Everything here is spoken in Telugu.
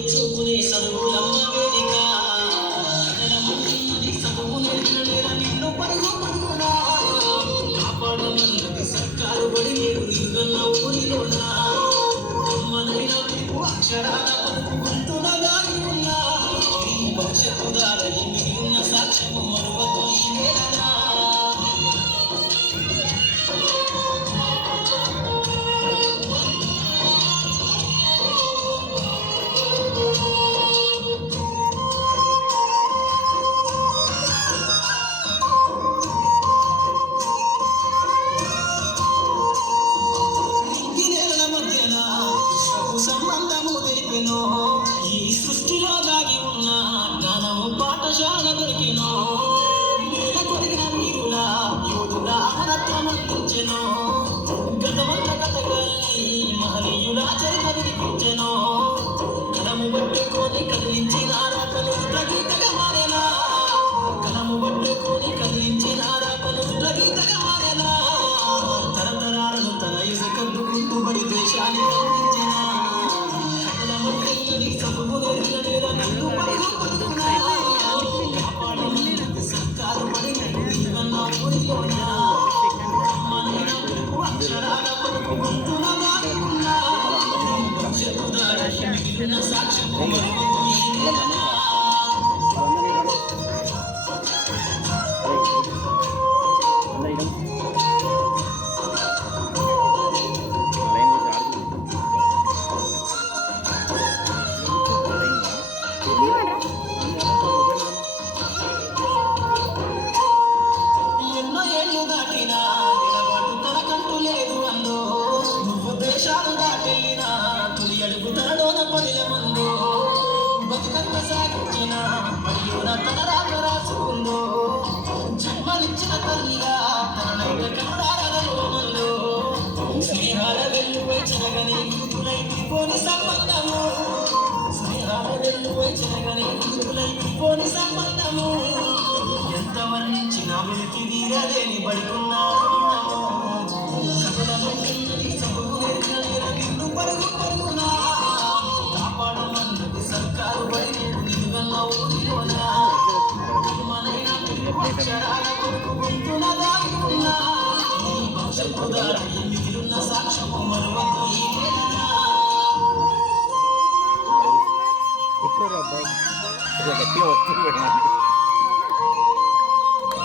మెచ్చుకునే చదువులమ్మ వేదిక చదువు నేర్పిన నిన్ను పరుగు పరుగునా కాపాడమన్నది సర్కారు బడి నేను నిన్న ఊరిలోనా అమ్మనైన మీకు అక్షరాల పలుకు గుంటున దాగి ఉన్నా ఈ భవిష్యత్తు దారని మిగిలిన సాక్ష్యము మరువకు ఈ వేళనా ఈ సృష్టిలో దాగి ఉన్న జ్ఞానము పాఠశాల దొరికినో నేల కొరిగిన వీరులా యోధుల అమరత్వమందించెనో గతమంత కథగాల్ని మహనీయుల చరిత్ర వినిపించెనో కలము పట్టుకొని కదిలించినారా కలుద్ర గీతగా మారేనా కలము పట్టుకొని కదిలించినారా కలుద్ర గీతగా మారేనా తరతరాలను తన ఇసుకద్దుకుంటూ బడి దేశాన్ని అందించెనా సాక్ష్యము దేశాలు దాటెళ్ళిన తొలి అడుగు తనలోన పడిన మందు బతుకంత సాగించిన మరియు తన రాక రాసుకుందో జన్మనిచ్చిన తల్లిగా తన నైట కన్నారలో స్నేహాల వెల్లుపై చెరగని గుర్తులైపోని సంబంధము స్నేహాల వెల్లుపై చెరగని గుర్తులైపోని సంబంధము ఎంత వర్ణించిన వెలికి తీరలేని పడుకున్నాము కాపాడమన్నది సర్కారు బడి నిలుగన్న ఊరిలోనా మనైనా అక్షరాల కొరకు గుంటున దాగి ఉన్నా భవిష్యత్తు దారి మిగిలిన సాక్ష్యము మరువకు ఈ